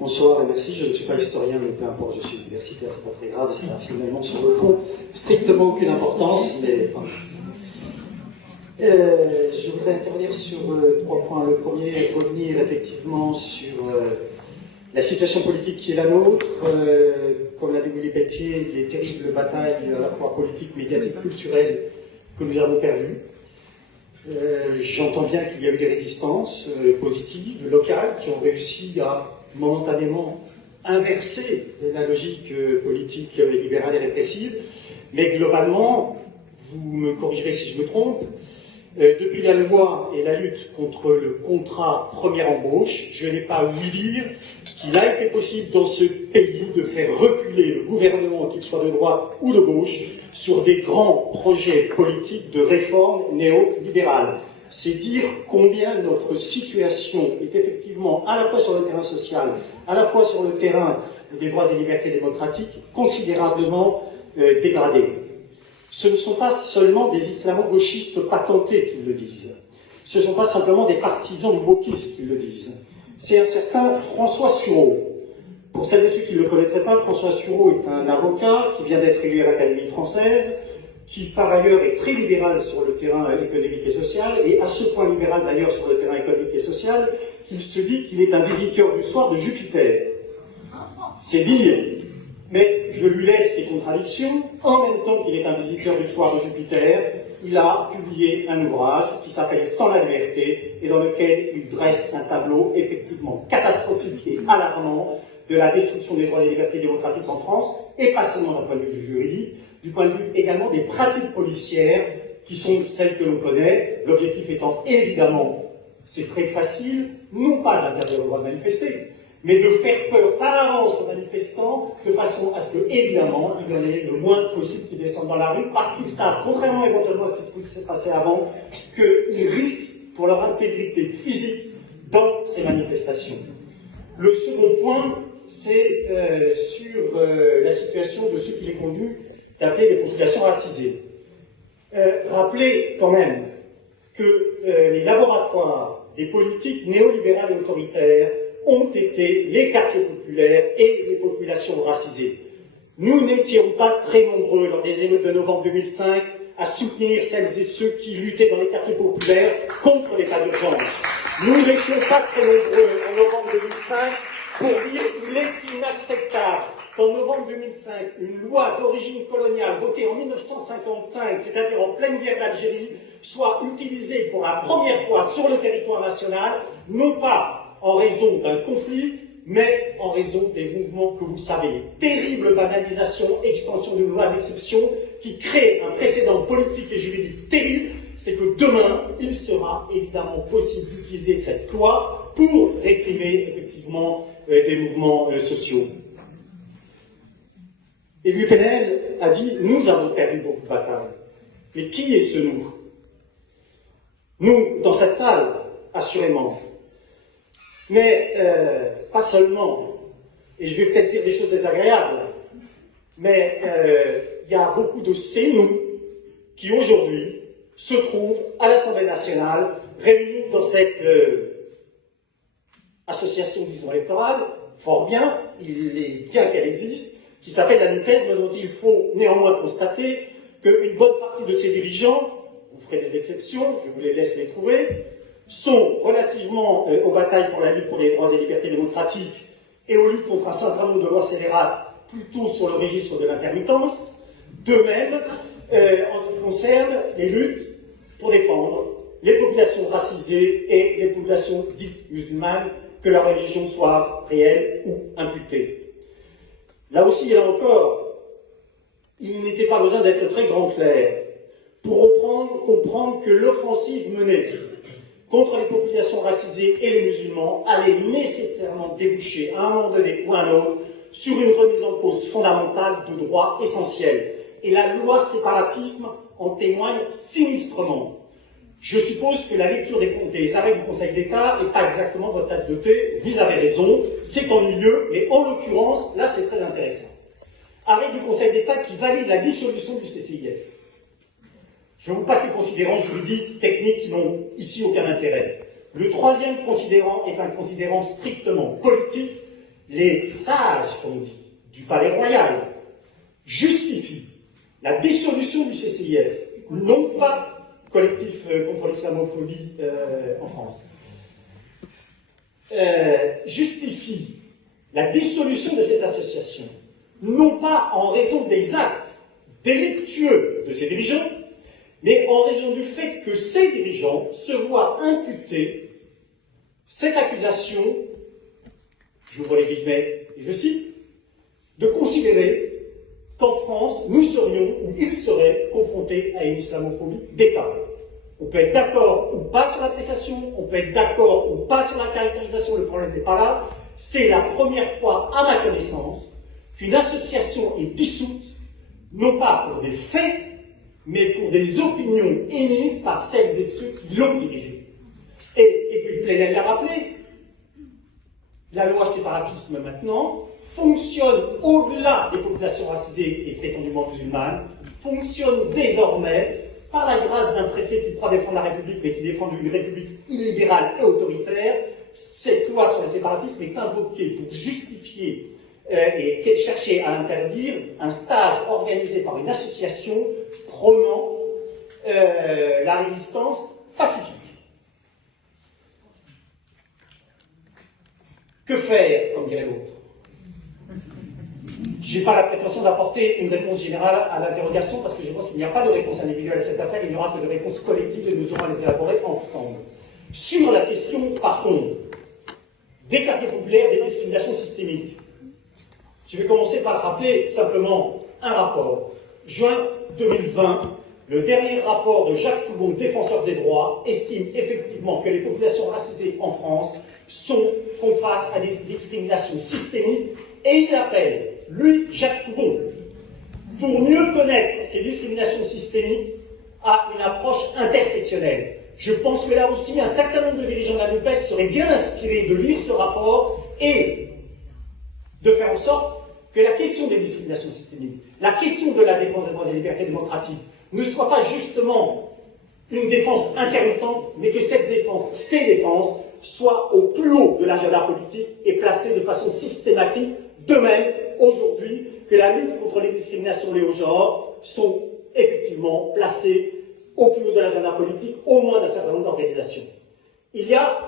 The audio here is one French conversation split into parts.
Bonsoir et merci, je ne suis pas historien, mais peu importe, je suis universitaire, c'est pas très grave, ça a finalement sur le fond strictement aucune importance, mais enfin... je voudrais intervenir sur 3 points. Le premier, revenir effectivement sur la situation politique qui est la nôtre. Comme l'a dit Willy Pelletier, les terribles batailles à la fois politiques, médiatiques, culturelles que nous avons perdues. J'entends bien qu'il y a eu des résistances positives, locales, qui ont réussi à momentanément inverser la logique politique libérale et répressive, mais globalement, vous me corrigerez si je me trompe, depuis la loi et la lutte contre le contrat première embauche, je n'ai pas ouï dire qu'il a été possible dans ce pays de faire reculer le gouvernement, qu'il soit de droite ou de gauche, sur des grands projets politiques de réforme néolibérale. C'est dire combien notre situation est effectivement, à la fois sur le terrain social, à la fois sur le terrain des droits et libertés démocratiques, considérablement dégradée. Ce ne sont pas seulement des islamo-gauchistes patentés qui le disent. Ce ne sont pas simplement des partisans du wokisme qui le disent. C'est un certain François Sureau. Pour celles et ceux qui ne le connaîtraient pas, François Sureau est un avocat qui vient d'être élu à l'Académie française, qui par ailleurs est très libéral sur le terrain économique et social, et à ce point libéral d'ailleurs sur le terrain économique et social, qu'il se dit qu'il est un visiteur du soir de Jupiter. C'est dire, mais je lui laisse ses contradictions. En même temps qu'il est un visiteur du soir de Jupiter, il a publié un ouvrage qui s'appelle « Sans la liberté » et dans lequel il dresse un tableau effectivement catastrophique et alarmant de la destruction des droits et libertés démocratiques en France, et pas seulement d'un point de vue juridique, du point de vue également des pratiques policières qui sont celles que l'on connaît, l'objectif étant évidemment, c'est très facile, non pas d'interdire le droit de manifester, mais de faire peur par avance aux manifestants de façon à ce que, évidemment, il y en ait le moins possible qui descendent dans la rue, parce qu'ils savent, contrairement éventuellement à ce qui s'est passé avant, qu'ils risquent pour leur intégrité physique dans ces manifestations. Le second point, c'est sur la situation de ceux qu'il est convenu d'appeler les populations racisées. Rappelez quand même que les laboratoires des politiques néolibérales et autoritaires ont été les quartiers populaires et les populations racisées. Nous n'étions pas très nombreux lors des émeutes de novembre 2005 à soutenir celles et ceux qui luttaient dans les quartiers populaires contre l'état d'urgence. Nous n'étions pas très nombreux en novembre 2005 pour dire qu'il est inacceptable qu'en novembre 2005, une loi d'origine coloniale votée en 1955, c'est-à-dire en pleine guerre d'Algérie, soit utilisée pour la première fois sur le territoire national, non pas en raison d'un conflit, mais en raison des mouvements que vous savez. Terrible banalisation, extension d'une loi d'exception qui crée un précédent politique et juridique terrible, c'est que demain, il sera évidemment possible d'utiliser cette loi pour réprimer effectivement des mouvements sociaux. Et Louis Penel a dit « Nous avons perdu beaucoup de batailles ». Mais qui est ce nous? Nous, dans cette salle, assurément. Mais pas seulement, et je vais peut-être dire des choses désagréables, mais il y a beaucoup de ces nous qui aujourd'hui se trouvent à l'Assemblée nationale, réunis dans cette association, disons, électorale, fort bien, il est bien qu'elle existe, qui s'appelle la NUPES, mais dont il faut néanmoins constater qu'une bonne partie de ses dirigeants, vous ferez des exceptions, je vous les laisse les trouver, sont relativement aux batailles pour la lutte pour les droits et libertés démocratiques et aux luttes contre un certain nombre de lois scélérates plutôt sur le registre de l'intermittence, de même en ce qui concerne les luttes pour défendre les populations racisées et les populations dites musulmanes, que leur religion soit réelle ou imputée. Là aussi et là encore, il n'était pas besoin d'être très grand clair pour comprendre que l'offensive menée contre les populations racisées et les musulmans allait nécessairement déboucher à un moment donné ou à un autre sur une remise en cause fondamentale de droits essentiels. Et la loi séparatisme en témoigne sinistrement. Je suppose que la lecture des arrêts du Conseil d'État n'est pas exactement votre tasse de thé, vous avez raison, c'est ennuyeux, mais en l'occurrence, là c'est très intéressant. Arrêt du Conseil d'État qui valide la dissolution du CCIF. Je vous passe les considérants juridiques, techniques qui n'ont ici aucun intérêt. Le troisième considérant est un considérant strictement politique. les sages, comme on dit, du Palais Royal, justifient la dissolution du CCIF, non pas collectif contre l'islamophobie en France, justifient la dissolution de cette association, non pas en raison des actes délictueux de ses dirigeants, mais en raison du fait que ces dirigeants se voient imputer cette accusation, j'ouvre les guillemets et je cite, de considérer qu'en France, nous serions ou ils seraient confrontés à une islamophobie d'État. On peut être d'accord ou pas sur l'appréciation, on peut être d'accord ou pas sur la caractérisation, le problème n'est pas là. C'est la première fois, à ma connaissance, qu'une association est dissoute, non pas pour des faits, mais pour des opinions émises par celles et ceux qui l'ont dirigée. Et puis Plenel l'a rappelé, la loi séparatisme maintenant fonctionne au-delà des populations racisées et prétendument musulmanes, fonctionne désormais par la grâce d'un préfet qui croit défendre la République, mais qui défend une République illibérale et autoritaire. Cette loi sur le séparatisme est invoquée pour justifier et chercher à interdire un stage organisé par une association prônant la résistance pacifique. Que faire, comme dirait l'autre? Je n'ai pas la prétention d'apporter une réponse générale à l'interrogation, parce que je pense qu'il n'y a pas de réponse individuelle à cette affaire, il n'y aura que de réponses collectives et nous aurons à les élaborer ensemble. Sur la question, par contre, des quartiers populaires, des discriminations systémiques, je vais commencer par rappeler simplement un rapport. Juin 2020, le dernier rapport de Jacques Toubon, défenseur des droits, estime effectivement que les populations racisées en France font face à des discriminations systémiques, et il appelle, lui, Jacques Toubon, pour mieux connaître ces discriminations systémiques, à une approche intersectionnelle. Je pense que là aussi, un certain nombre de dirigeants de la NUPES seraient bien inspirés de lire ce rapport et de faire en sorte que la question des discriminations systémiques, la question de la défense des droits et libertés démocratiques, ne soit pas justement une défense intermittente, mais que cette défense, ces défenses, soient au plus haut de l'agenda politique et placées de façon systématique, de même, aujourd'hui, que la lutte contre les discriminations liées au genre sont effectivement placées au plus haut de l'agenda politique, au moins d'un certain nombre d'organisations. Il y a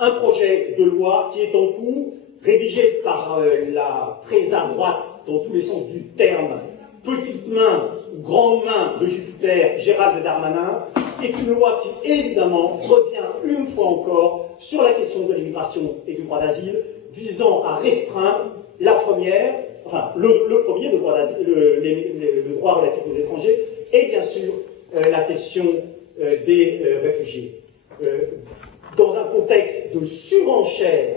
un projet de loi qui est en cours, rédigé par la très à droite, dans tous les sens du terme, petite main ou grande main de Jupiter, Gérald Darmanin, qui est une loi qui, évidemment, revient une fois encore sur la question de l'immigration et du droit d'asile, visant à restreindre la première, enfin, le premier, le droit d'asile, le droit relatif aux étrangers, et bien sûr, la question des réfugiés. Dans un contexte de surenchère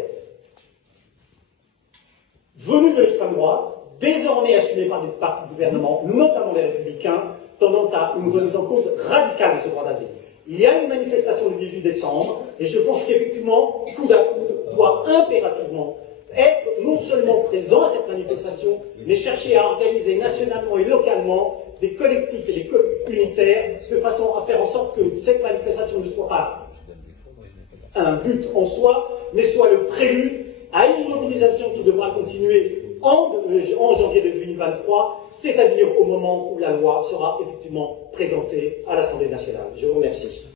venue de l'extrême droite, désormais assumée par des partis de gouvernement, notamment les Républicains, tendant à une remise en cause radicale de ce droit d'asile. Il y a une manifestation le 18 décembre, et je pense qu'effectivement, coude à coude, doit impérativement être non seulement présent à cette manifestation, mais chercher à organiser nationalement et localement des collectifs et des collectifs unitaires, de façon à faire en sorte que cette manifestation ne soit pas un but en soi, mais soit le prélude à une mobilisation qui devra continuer en janvier 2023, c'est-à-dire au moment où la loi sera effectivement présentée à l'Assemblée nationale. Je vous remercie.